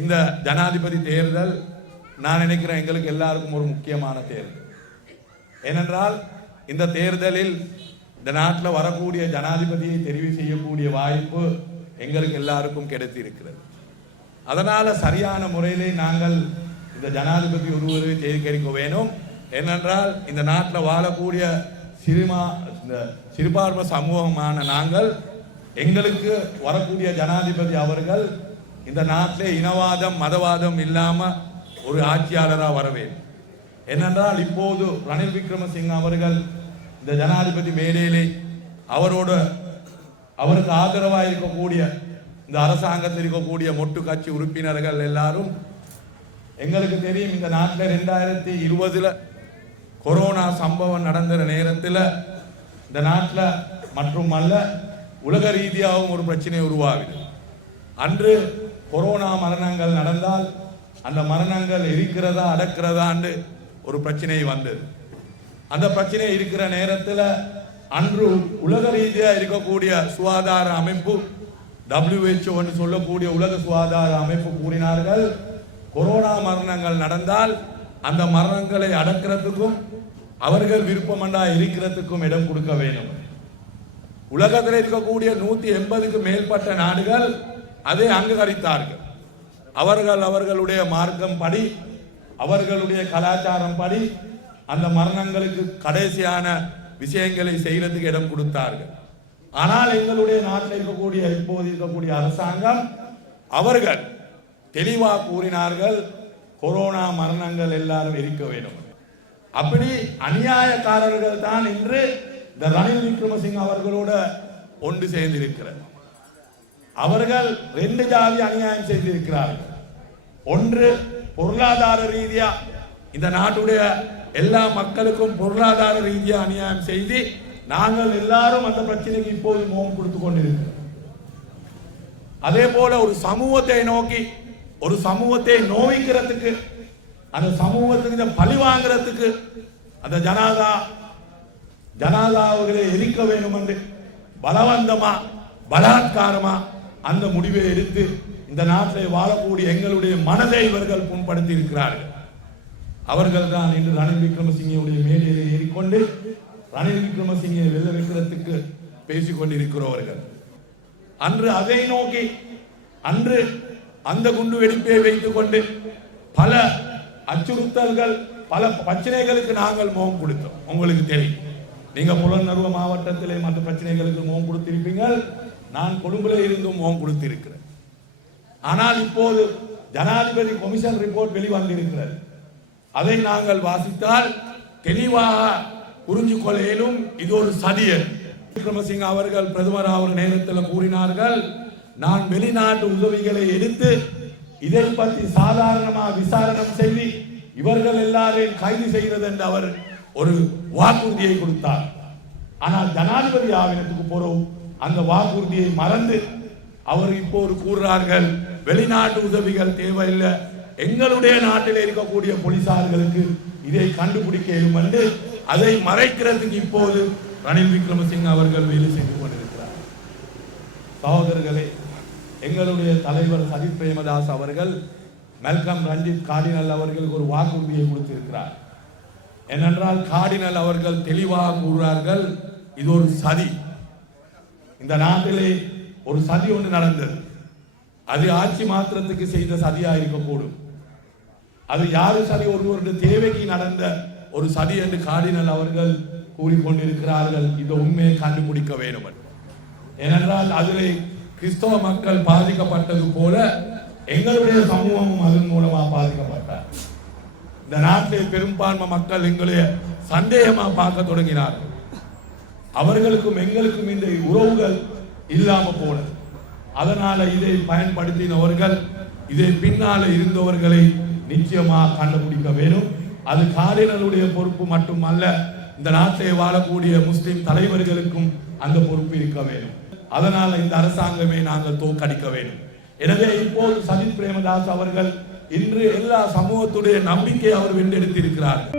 இந்த ஜனாதிபதி தேர்தல் நான் நினைக்கிறேன் எங்களுக்கு எல்லாருக்கும் ஒரு முக்கியமான தேர்தல். ஏனென்றால் இந்த தேர்தலில் இந்த நாட்டில் வரக்கூடிய ஜனாதிபதியை தெரிவு செய்யக்கூடிய வாய்ப்பு எங்களுக்கு எல்லாருக்கும் கிடைத்திருக்கிறது. அதனால் சரியான முறையிலே நாங்கள் இந்த ஜனாதிபதி ஒருவரை தேர்ந்தெடுக்க வேணும். ஏனென்றால் இந்த நாட்டில் வாழக்கூடிய சிறுமா இந்த சிறுபான்மை சமூகமான நாங்கள் எங்களுக்கு வரக்கூடிய ஜனாதிபதி அவர்கள் இந்த நாட்டில் இனவாதம் மதவாதம் இல்லாமல் ஒரு ஆட்சியாளராக வரவேன். என்னென்றால் இப்போது ரணில் விக்ரமசிங்க அவர்கள் இந்த ஜனாதிபதி மேடையிலே அவரோட அவருக்கு ஆதரவாக இருக்கக்கூடிய இந்த அரசாங்கத்தில் இருக்கக்கூடிய மொட்டு கட்சி உறுப்பினர்கள் எல்லாரும் எங்களுக்கு தெரியும் இந்த நாட்டில் ரெண்டாயிரத்தி இருபதில் கொரோனா சம்பவம் நடந்த நேரத்தில் இந்த நாட்டில் மற்றும் அல்ல உலக ரீதியாகவும் ஒரு பிரச்சனை உருவாகுது. அன்று கொரோனா மரணங்கள் நடந்தால் அந்த மரணங்கள் இருக்கிறதா அடக்கிறதான்னு ஒரு பிரச்சனை வந்தது. அந்த பிரச்சனை இருக்கிற நேரத்தில் அன்று உலக ரீதியாக இருக்கக்கூடிய சுகாதார அமைப்பு WHO என்று சொல்லக்கூடிய உலக சுகாதார அமைப்பு கூறினார்கள் கொரோனா மரணங்கள் நடந்தால் அந்த மரணங்களை அடக்கிறதுக்கும் அவர்கள் விருப்பமண்டா இருக்கிறதுக்கும் இடம் கொடுக்க வேண்டும். உலகத்தில் இருக்கக்கூடிய நூத்தி எண்பதுக்கு மேற்பட்ட நாடுகள் அதை அங்கீகரித்தார்கள். அவர்கள் அவர்களுடைய மார்க்கம் படி அவர்களுடைய கலாச்சாரம் படி அந்த மரணங்களுக்கு கடைசியான விஷயங்களை செய்யறதுக்கு இடம் கொடுத்தார்கள். ஆனால் எங்களுடைய நாட்டில் இருக்கக்கூடிய இப்போது இருக்கக்கூடிய அரசாங்கம் அவர்கள் தெளிவாக கூறினார்கள் கொரோனா மரணங்கள் எல்லாரும் இருக்க வேண்டும். அப்படி அநியாயக்காரர்கள் தான் இன்று இந்த ரணில் விக்ரமசிங் அவர்களோட ஒன்று சேர்ந்திருக்கிறார் அவர்கள் ரெண்டு ஜாதி அநியாயம் செய்திருக்கிறார்கள். ஒன்று பொருளாதார ரீதியா இந்த நாட்டுடைய எல்லா மக்களுக்கும் பொருளாதார ரீதியா அநியாயம் செய்து நாங்கள் எல்லாரும் அந்த பிரச்சனைக்கு இப்போது முகம் கொடுத்து கொண்டிருக்கிறோம். அதே போல ஒரு சமூகத்தை நோக்கி ஒரு சமூகத்தை நோய்க்கிறதுக்கு அந்த சமூகத்துக்கு இந்த பழி வாங்குறதுக்கு அந்த ஜனாதா ஜனாதாவுகளை எரிக்க வேண்டும் என்று பலவந்தமா பலாத்காரமா அந்த முடிவை எடுத்து இந்த நாட்டில் வாழக்கூடிய எங்களுடைய மனதை இவர்கள் புண்படுத்தி இருக்கிறார்கள் அவர்கள் தான் இன்று ரணில் விக்ரமசிங்கவுடைய மேலே ஏறிக்கொண்டு ரணில் விக்ரமசிங்கை வெல்ல வைக்கிறதுக்கு பேசிக்கொண்டிருக்கிறவர்கள். அன்று அதை நோக்கி அன்று அந்த குண்டு வெடிப்பை வைத்துக் கொண்டு பல அச்சுறுத்தல்கள் பல பிரச்சனைகளுக்கு நாங்கள் முகம் கொடுத்தோம். உங்களுக்கு தெரியும். நீங்க புலனர்வ மாவட்டத்திலே மற்ற பிரச்சனைகளுக்கு முகம் கொடுத்திருப்பீங்கள். நான் கொழும்புல இருந்தும் முகம் கொடுத்திருக்கிறேன். ஆனால் இப்போது ஜனாதிபதி கமிஷன் ரிப்போர்ட் வெளிவந்திருக்கிறது. அதை நாங்கள் வாசித்தால் தெளிவாக புரிஞ்சு கொள்ளையிலும் இது ஒரு சதியல். விக்ரமசிங்க அவர்கள் பிரதமர் அவர் நேரத்தில் கூறினார்கள் நான் வெளிநாட்டு உதவிகளை எடுத்து இதை பற்றி சாதாரணமாக விசாரணை செய்து இவர்கள் எல்லாரையும் கைது செய்கிறது என்று அவர் ஒரு வாக்குறுதியை கொடுத்தார். ஆனால் ஜனாதிபதி ஆவினத்துக்கு போறோம். அந்த வாக்குறுதியை மறந்து அவர் இப்போது கூறுறார்கள் வெளிநாட்டு உதவிகள் தேவையில்லை எங்களுடைய நாட்டில் இருக்கக்கூடிய போலீசார்களுக்கு இதை கண்டுபிடிக்க இயலும் என்று அதை மறைக்கிறதுக்கு இப்போது ரணில் விக்ரமசிங்க அவர்கள் வேலை செய்து கொண்டிருக்கிறார். சகோதரர்களே எங்களுடைய தலைவர் சஜித் பிரேமதாஸ் அவர்கள் மெல்கம் ரஞ்சித் கார்டினல் அவர்களுக்கு ஒரு வாக்குறுதியை கொடுத்திருக்கிறார். ஏனென்றால் கார்டினல் அவர்கள் தெளிவாக கூறுகிறார்கள் இது ஒரு சதி. இந்த நாட்டிலே ஒரு சதி ஒன்று நடந்தது. அது ஆட்சி மாத்திரத்துக்கு செய்த சதியா இருக்கக்கூடும். அது யாரு சதி? ஒருவருடைய தேவைக்கு நடந்த ஒரு சதி என்று கார்டினல் அவர்கள் கூறிக்கொண்டிருக்கிறார்கள். இந்த உண்மையை கண்டுபிடிக்க வேண்டும் ஏனென்றால் அதிலே கிறிஸ்தவ மக்கள் பாதிக்கப்பட்டது போல எங்களுடைய சமூகமும் அதன் மூலமா பாதிக்கப்பட்டார். இந்த நாட்டில் பெரும்பான்மை மக்கள் எங்களுடைய சந்தேகமா பார்க்க தொடங்கினார்கள். அவர்களுக்கும் எங்களுக்கும் இந்த உறவுகள் இல்லாம போனது. அதனால இதை பயன்படுத்தினவர்கள் இதை பின்னால இருந்தவர்களை நிச்சயமாக கண்டுபிடிக்க வேணும். அது காரினருடைய பொறுப்பு மட்டுமல்ல இந்த நாட்டை வாழக்கூடிய முஸ்லிம் தலைவர்களுக்கும் அந்த பொறுப்பு இருக்க வேண்டும் அதனால இந்த அரசாங்கமே நாங்கள் தோற்கடிக்க வேண்டும் எனவே இப்போது சஜித் பிரேமதாஸ் அவர்கள் இன்று எல்லா சமூகத்துடைய நம்பிக்கை அவர் வென்றெடுத்திருக்கிறார்கள்